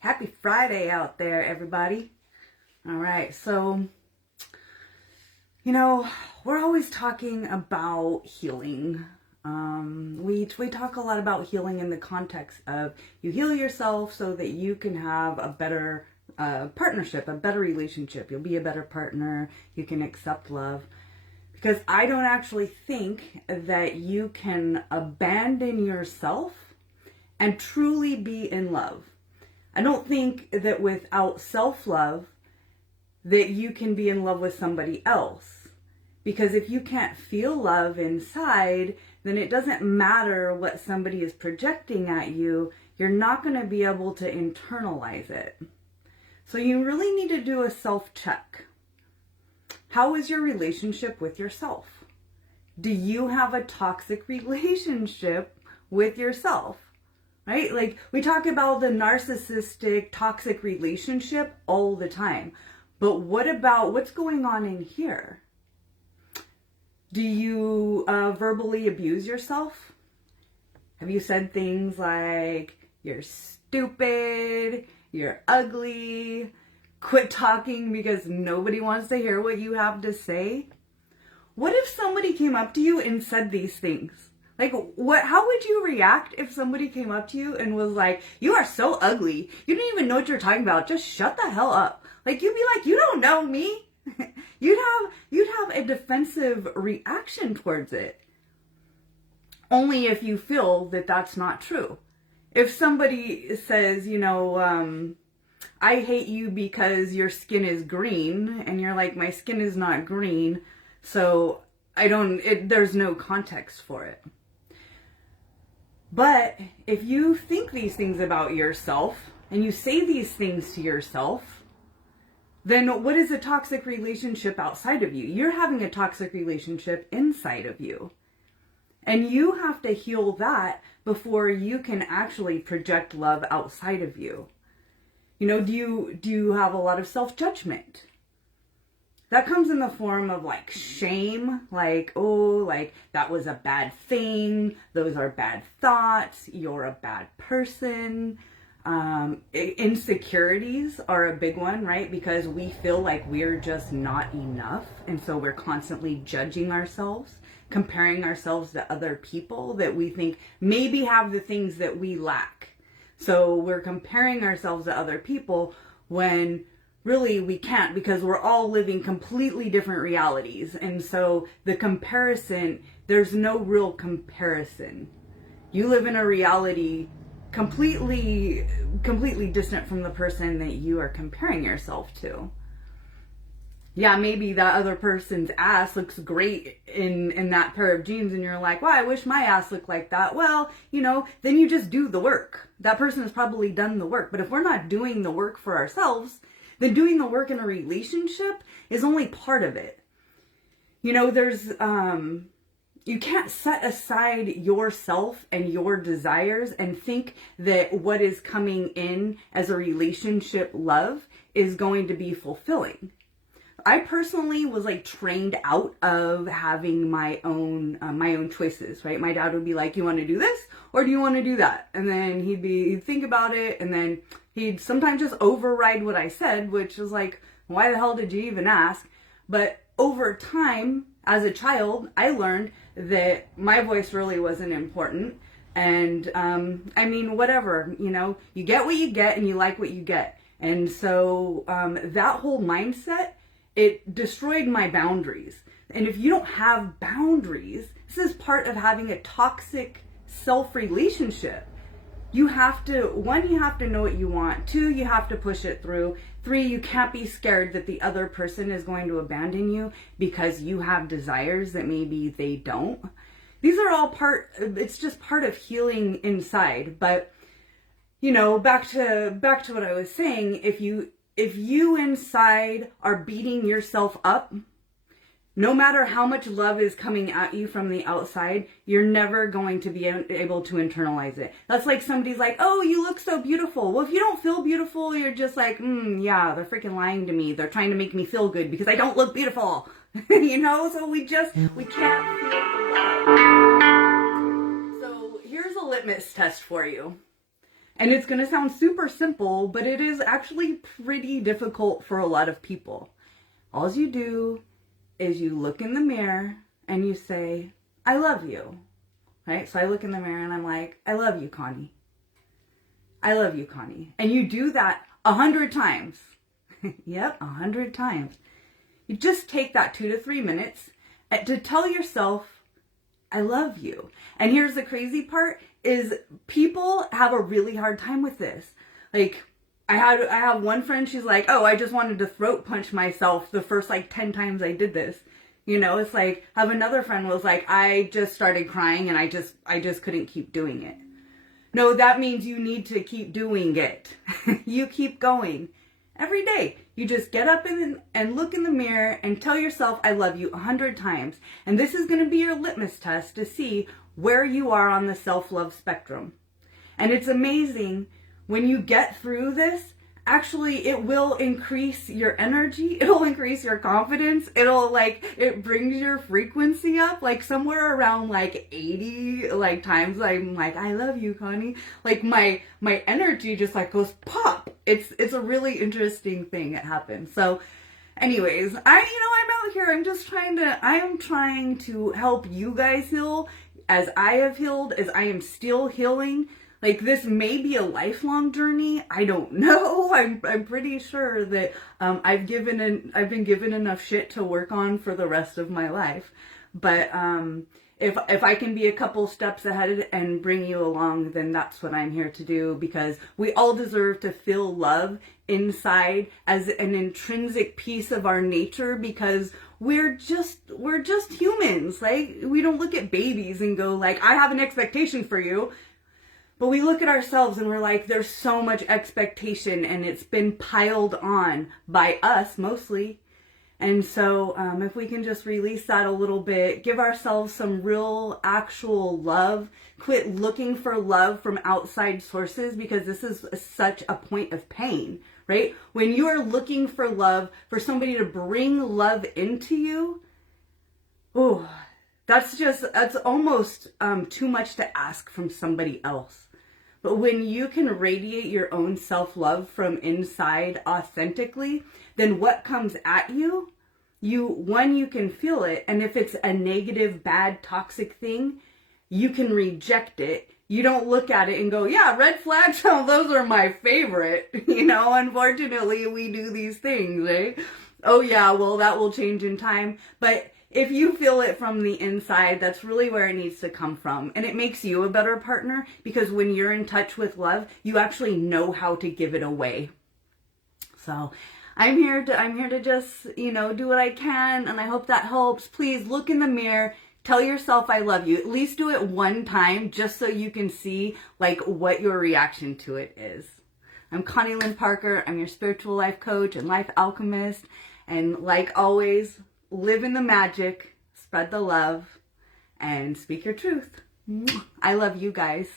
Happy Friday out there, everybody. All right, so, we're always talking about healing. We talk a lot about healing in the context of you heal yourself so that you can have a better partnership, a better relationship. You'll be a better partner. You can accept love. Because I don't actually think that you can abandon yourself and truly be in love. I don't think that without self-love that you can be in love with somebody else. Because if you can't feel love inside, then it doesn't matter what somebody is projecting at you. You're not going to be able to internalize it. So you really need to do a self-check. How is your relationship with yourself? Do you have a toxic relationship with yourself? Right? Like, we talk about the narcissistic, toxic relationship all the time. But what about what's going on in here? Do you verbally abuse yourself? Have you said things like, you're stupid, you're ugly, quit talking because nobody wants to hear what you have to say? What if somebody came up to you and said these things? Like, how would you react if somebody came up to you and was like, you are so ugly, you don't even know what you're talking about, just shut the hell up. Like, you'd be like, you don't know me. You'd have a defensive reaction towards it. Only if you feel that that's not true. If somebody says, I hate you because your skin is green, and you're like, my skin is not green, so there's no context for it. But if you think these things about yourself, and you say these things to yourself, then what is a toxic relationship outside of you? You're having a toxic relationship inside of you. And you have to heal that before you can actually project love outside of you. Do you have a lot of self-judgment? That comes in the form of like shame, like, that was a bad thing. Those are bad thoughts. You're a bad person. Insecurities are a big one, right? Because we feel like we're just not enough. And so we're constantly judging ourselves, comparing ourselves to other people that we think maybe have the things that we lack. So we're comparing ourselves to other people when really we can't, because we're all living completely different realities. And so the comparison, there's no real comparison. You live in a reality completely distant from the person that you are comparing yourself to. Yeah, maybe that other person's ass looks great in that pair of jeans, and you're like, wow, I wish my ass looked like that. Well, then you just do the work. That person has probably done the work. But if we're not doing the work for ourselves, then doing the work in a relationship is only part of it. You can't set aside yourself and your desires and think that what is coming in as a relationship love is going to be fulfilling. I personally was like trained out of having my own choices, right? My dad would be like, you want to do this or do you want to do that? And then he'd think about it, and then he'd sometimes just override what I said, which was like, why the hell did you even ask? But over time, as a child, I learned that my voice really wasn't important. And whatever, you get what you get and you like what you get. And so that whole mindset, it destroyed my boundaries. And if you don't have boundaries, this is part of having a toxic self-relationship. You have to know what you want. 2, you have to push it through. 3, you can't be scared that the other person is going to abandon you because you have desires that maybe they don't. These are all it's just part of healing inside. But, back to what I was saying, if you inside are beating yourself up, no matter how much love is coming at you from the outside, you're never going to be able to internalize it. That's like somebody's like, oh, you look so beautiful. Well, if you don't feel beautiful, you're just like, yeah, they're freaking lying to me. They're trying to make me feel good because I don't look beautiful. So we can't feel love. So here's a litmus test for you. And it's going to sound super simple, but it is actually pretty difficult for a lot of people. All you do is you look in the mirror and you say, I love you. Right? So I look in the mirror and I'm like, I love you, Connie. I love you, Connie. And you do that 100 times. Yep, 100 times. You just take that 2 to 3 minutes to tell yourself, I love you. And here's the crazy part is people have a really hard time with this. Like, I have one friend, she's like, oh, I just wanted to throat punch myself the first like 10 times I did this. You know, it's like, I have another friend was like, I just started crying and I just couldn't keep doing it. No, that means you need to keep doing it. You keep going. Every day, you just get up and look in the mirror and tell yourself, I love you 100 times. And this is going to be your litmus test to see where you are on the self-love spectrum. And it's amazing when you get through this, actually, it will increase your energy. It'll increase your confidence. It brings your frequency up, like somewhere around like 80 like times I'm like, I love you, Connie. Like my energy just like goes pop. It's a really interesting thing that happens. So anyways, I'm out here. I am trying to help you guys heal as I have healed, as I am still healing. Like, this may be a lifelong journey. I don't know. I'm pretty sure that I've been given enough shit to work on for the rest of my life. But if I can be a couple steps ahead and bring you along, then that's what I'm here to do, because we all deserve to feel love inside as an intrinsic piece of our nature, because we're just humans. Like, we don't look at babies and go like, I have an expectation for you. But we look at ourselves and we're like, there's so much expectation and it's been piled on by us mostly. And so if we can just release that a little bit, give ourselves some real actual love, quit looking for love from outside sources, because this is such a point of pain, right? When you are looking for love, for somebody to bring love into you, oh, that's almost too much to ask from somebody else. But when you can radiate your own self-love from inside authentically, then what comes at you, you can feel it. And if it's a negative, bad, toxic thing, you can reject it. You don't look at it and go, yeah, red flags, oh, those are my favorite. Unfortunately, we do these things, right? Oh yeah, well, that will change in time. But if you feel it from the inside, that's really where it needs to come from. And it makes you a better partner, because when you're in touch with love, you actually know how to give it away. So I'm here to just, do what I can. And I hope that helps. Please look in the mirror. Tell yourself I love you. At least do it one time, just so you can see like what your reaction to it is. I'm Connie Lynn Parker. I'm your spiritual life coach and life alchemist. And like always, live in the magic, spread the love, and speak your truth. I love you guys.